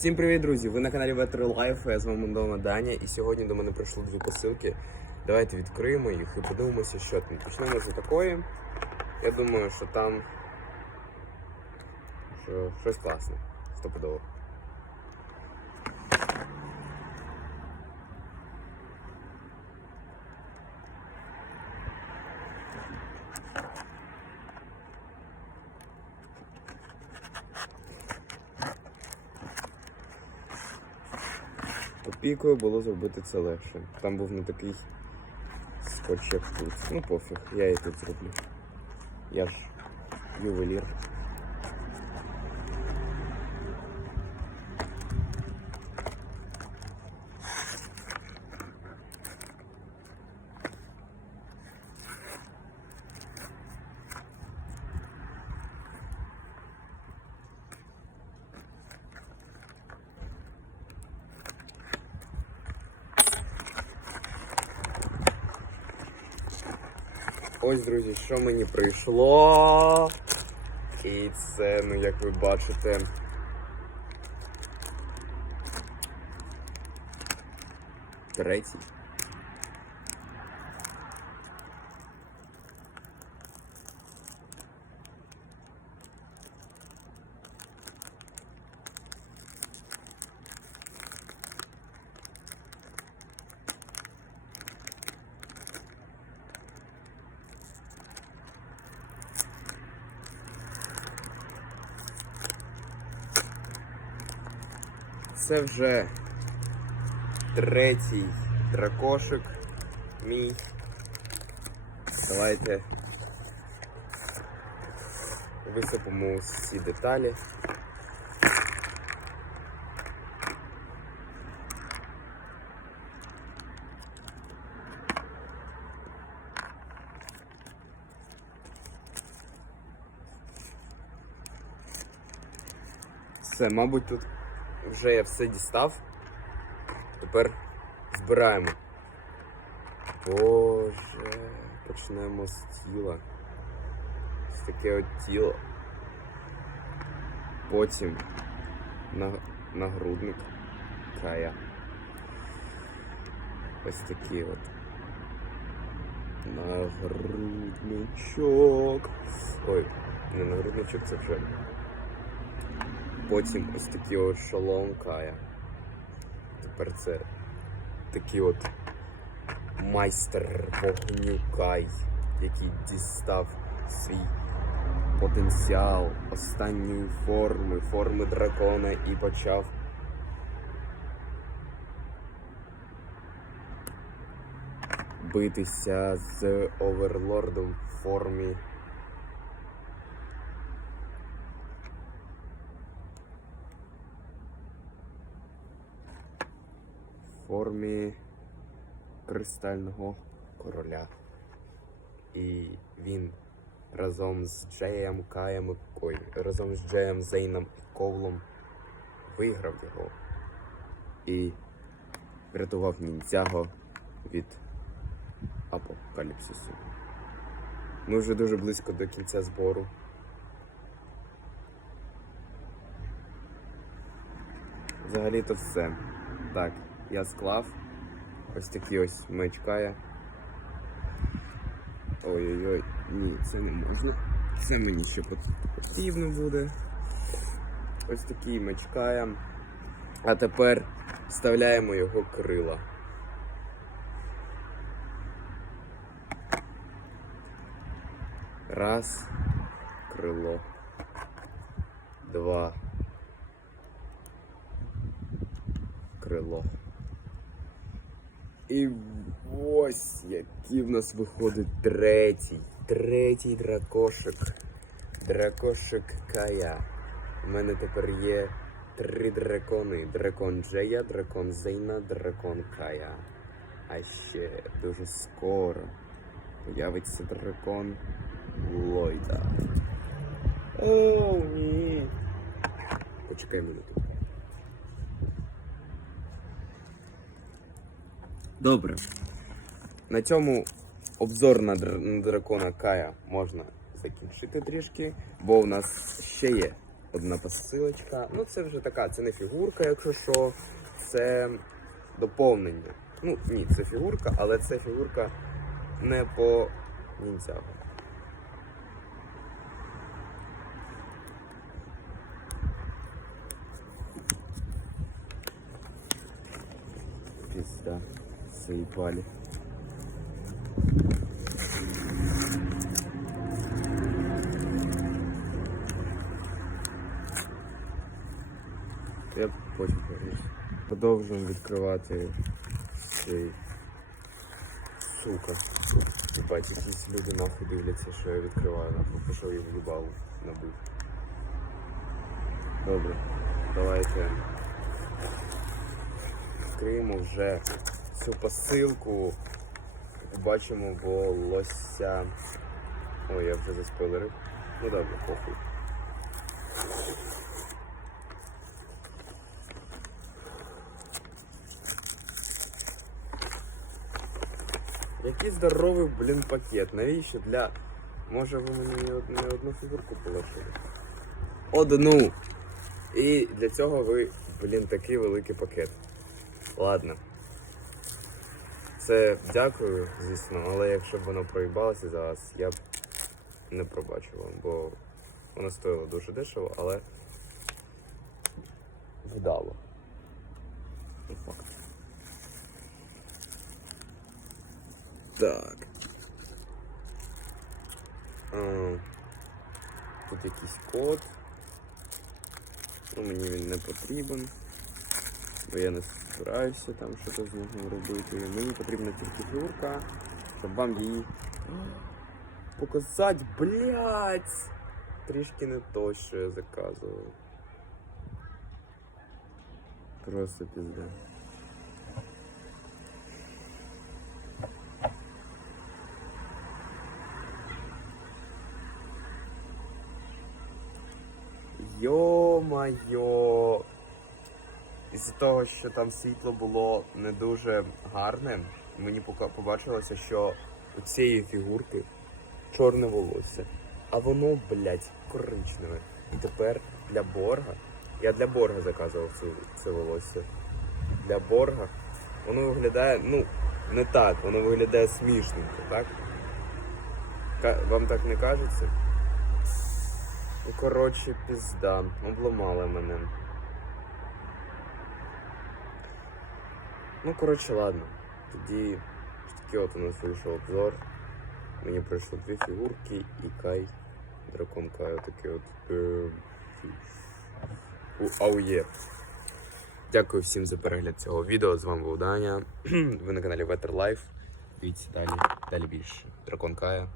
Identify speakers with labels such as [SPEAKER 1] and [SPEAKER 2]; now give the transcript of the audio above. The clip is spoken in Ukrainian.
[SPEAKER 1] Всім привіт, друзі! Ви на каналі Veteran Life, я з вами Дона Даня, і сьогодні до мене прийшло дві посилки. Давайте відкриємо їх і подивимося, що там. Почнемо з такої. Я думаю, що там що щось класне. Стопудово. Опікою було зробити це легше. Там був не такий скотч, як тут. Ну пофіг, я і тут зроблю. Я ж ювелір. Ось, друзі, що мені прийшло. І це, ну як ви бачите. Третій. Це вже третій дракошик мій. Давайте висипемо всі деталі. Все, мабуть, тут вже я все дістав. Тепер збираємо. Боже, почнемо з тіла. Ось таке от тіло. Потім на, нагрудник края. Ось такий от. Нагрудничок. Ой, не нагрудничок, це вже. Потім ось от шолом Кая. Тепер це такий от майстер вогню Кай, який дістав свій потенціал останньої форми, форми дракона і почав. Битися з оверлордом в формі в формі кристального короля. І він разом з Джеєм Каєм, ой, разом з Джеєм Зейном і Ковлом виграв його і врятував ніндзяго від апокаліпсису. Ми вже дуже близько до кінця збору. Взагалі то все. Так, я склав. Ось такий ось меч Кая. Ой-ой-ой, ні, це не можна. Це мені ще пот- потрібно буде. Ось такий меч Кая. А тепер вставляємо його крила. Раз. Крило. Два. Крило. І ось який в нас виходить третій. Третій дракошик. Дракошик Кая. У мене тепер є три дракони: дракон Джея, дракон Зейна, дракон Кая. А ще дуже скоро появиться дракон Ллойда. О, ні. Почекай минуту. Добре. На цьому обзор на, дракона Кая можна закінчити трішки, бо у нас ще є одна посилочка. Ну, це вже така, це не фігурка, якщо що, це доповнення. Ну, ні, це фігурка, але це фігурка не по ніндзягу. Пизда, заебали. Я потім повернусь. Продовжуємо відкривати цей. Сука. Бать, якісь люди нахуй дивляться, що я відкриваю, нахуй пішов їм їбалу набив. Добре, давайте відкриємо вже Цю посилку. Бачимо волосся. Ой, я вже заспойлерив. Ну добре, похуй. Який здоровий, блін, пакет. Навіщо для. Може ви мені не од- одну фігурку полишили? Одну! І для цього ви, блін, такий великий пакет. Ладно. Це дякую, звісно, але якщо б воно проїбалося зараз, я б не пробачив вам, бо воно стоїло дуже дешево, але вдало. Так. А, тут якийсь код. Ну, мені він не потрібен. Бо я не збираюся там щось з нього робити. Мені потрібна тільки фігурка, щоб вам її показати, блять! Трішки не то, що я заказував. Просто пізда. Йо-майо. Із-за того, що там світло було не дуже гарне, мені побачилося, що у цієї фігурки чорне волосся. А воно, блядь, коричневе. І тепер для борга. Я для борга заказував цю, це волосся. Для борга воно виглядає, ну, не так, воно виглядає смішненько, так? Вам так не кажеться? Ну, коротше, пізда, обламали мене. Ну, коротше, ладно. Тоді такий от у нас вийшов обзор. Мені прийшло дві фігурки і Кай. Дракон Кай отакий от. Е, у аує. Дякую всім за перегляд цього відео. З вами був Даня. Ви на каналі Vetter Life. Дивіться далі, далі більше. Дракон Кая.